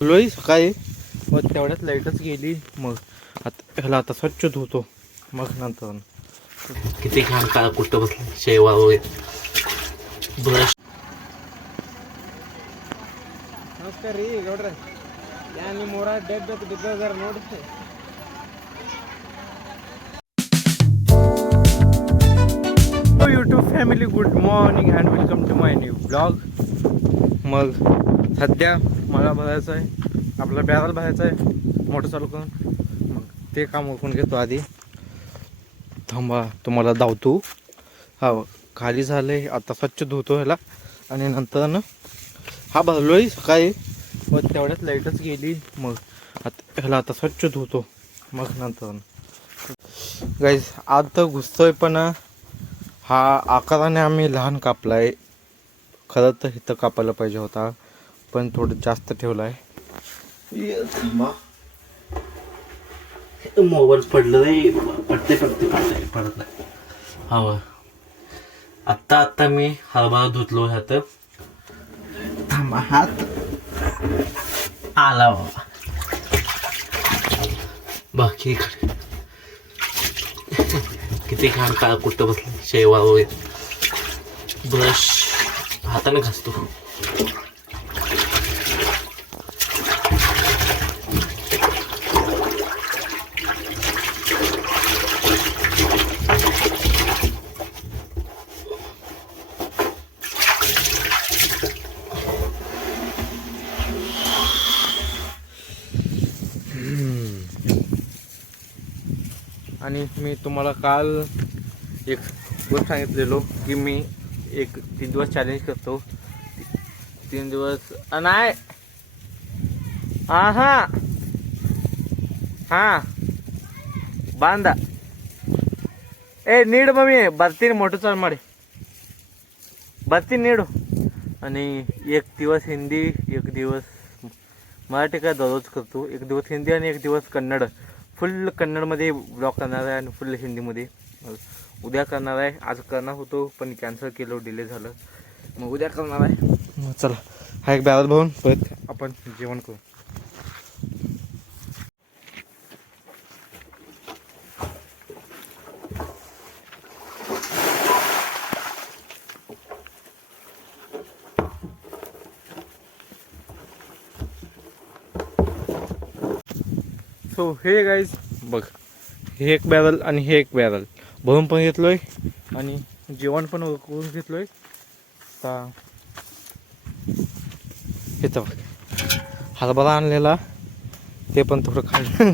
लोई सकाळी मग तेवढ्यात लाईटच गेली. मग ह्याला आता स्वच्छ धुतो. मग नंतर किती घाण काळ कुठं बसलं शेवा वगैरे ब्रश. नमस्कार ರೀ ಗೌಡ್ರೆ. ನಿಮ್ಮ ಊರಾಗ ಡೆಬ್ಬ ಬಿದ್ದೋದಾರ ನೋಡಿ. YouTube family good morning and welcome to my new blog. मग सध्या मला भरायचं आहे, आपला बॅरल भरायचं आहे मोटर चालू करून. मग ते काम ओळखून घेतो आधी. थांबा तुम्हाला धावतो. हा खाली झालं आहे, आता स्वच्छ धुतो ह्याला. आणि नंतर ना हा भरलो आहे सकाळी, मग तेवढ्यात लाईटच गेली. मग ह्याला आता स्वच्छ धुतो. मग नंतर गाईज आज तर घुसतोय, पण हा आकाराने आम्ही लहान कापला आहे. खरं तर इथं कापायला पाहिजे होता, पण थोडं जास्त ठेवला आहे. मोबाईल पडलं नाही, पडते पडत नाही. हवं आत्ता मी हरभरा धुतलो ह्यात. थांबा हात आला बाबा. बाकी किती घाण काळ कुठं बसलं शेवा वगैरे ब्रश हाताने घासतो. आणि मी तुम्हाला काल एक गोष्ट सांगितलेलो की मी 3 दिवस चॅलेंज करतो. 3 दिवस नाही. हां बांधा ए नीड मम्मी ಬರ್ತೀನಿ मोठं चाल ಮಾಡಿ ಬರ್ತೀನಿ नीड. आणि 1 दिवस हिंदी, 1 दिवस मराठी काय दररोज करतो. 1 दिवस हिंदी आणि 1 दिवस कन्नड. फुल कन्नडमध्ये ब्लॉग करणार आहे आणि फुल हिंदीमध्ये उद्या करणार आहे. आज करणार होतो पण कॅन्सल केलो, डिले झालं. मग उद्या करणार आहे. मग चला हा एक बॅरल भरून परत आपण जेवण करू. सो हे गाईज बघ, हे एक बॅरल आणि हे एक बॅरल भरून पण घेतलोय आणि जेवण पण करून घेतलोय. आता इथं बघ हरभरा आणलेला, ते पण थोडं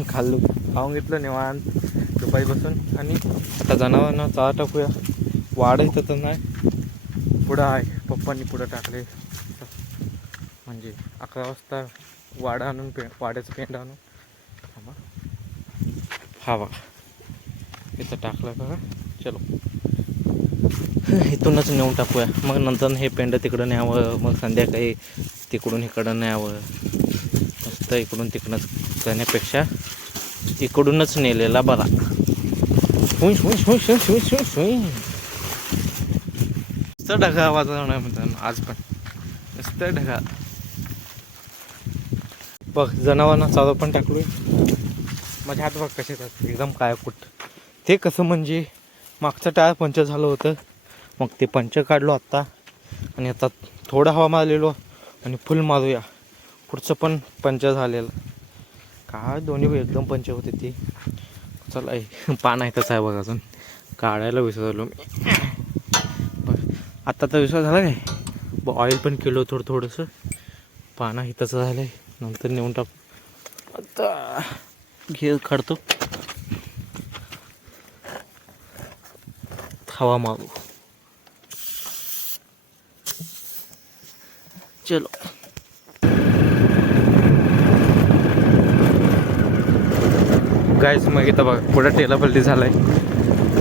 खाऊन घेतलं निवांत दुपारी बसून. आणि आता जनावरांना चारा टाकूया. वाडा इथं तर नाही, पुढं आहे. पप्पांनी पुढं टाकले, म्हणजे 11 वाजता वाडा आणून वाड्याचं पेंड आणून हा बघा इथं टाकलं बघा. चलो इथूनच नेऊन टाकूया. मग नंतर हे पेंड तिकडं न्यावं, मग संध्याकाळी तिकडून इकडं न्यावं. मस्त इकडून तिकडूनच करण्यापेक्षा इकडूनच नेलेला बरा. नुसतं ढगा वाजवणार म्हणतात आज पण, नुसतं ढगा. बघ जनावरांना चारा पण टाकलोय. माझ्या हात बघ कसे आहेत एकदम काळकुट. ते कसं म्हणजे मागचं टायर पंचर झालं होतं, मग ते पंचर काढलो आत्ता. आणि आता थोडा हवा मारलेलो आणि फुल मारूया. पुढचं पण पंचर झालेलं, काय दोन्ही एकदम पंचर होते ती. चला पान आहे तसं आहे बघ, अजून काढायला विसरलो मी. बघ आत्ता तर विश्वास झाला काय. ऑइल पण केलो थोडंसं. पानं हे तसं झालं आहे, नंतर नेऊन टाकू. आता घे काढतो, हवा मारू. चलो गाईस मग इथं बघा पुढं टेला पलटी झालाय.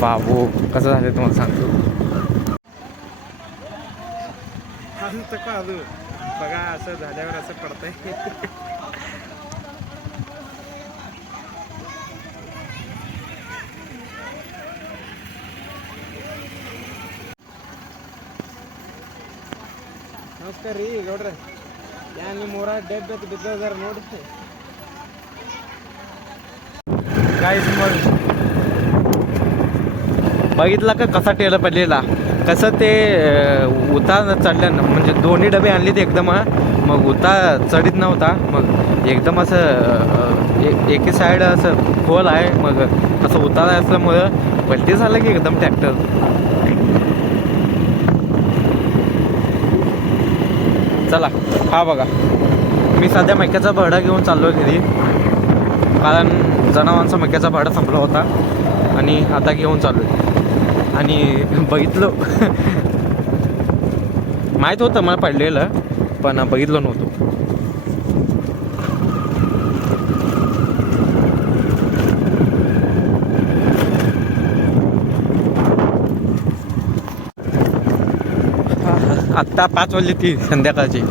बाबू कसं झालंय तुम्हाला सांगतो. बघा असं झाल्यावर असं पडतंय. ನಮಸ್ಕಾರ ರೀ ಗೌಡ್ರೆ. आणि मोरा डेब्यात बिद्दा जरा नोट काहीच मग बघितला का कसा टेला पडलेला कसं ते उतार चढल्यानं म्हणजे दोन्ही डबे आणले ते एकदम मग उतार चढीत नव्हता मग एकदम असं एकी साईड असं खोल आहे मग असं उतार असल्यामुळं पलटी झालं की एकदम ट्रॅक्टर चला हा बघा मी सध्या मक्याचा भाडा घेऊन चाललो आहे घरी कारण जनावरांचा मक्याचा भाडा संपला होता आणि आता घेऊन चाललो आहे आणि बघितलं माहीत होतं मला पडलेलं पण बघितलं नव्हतं आत्ता 5 वाजले ती संध्याकाळची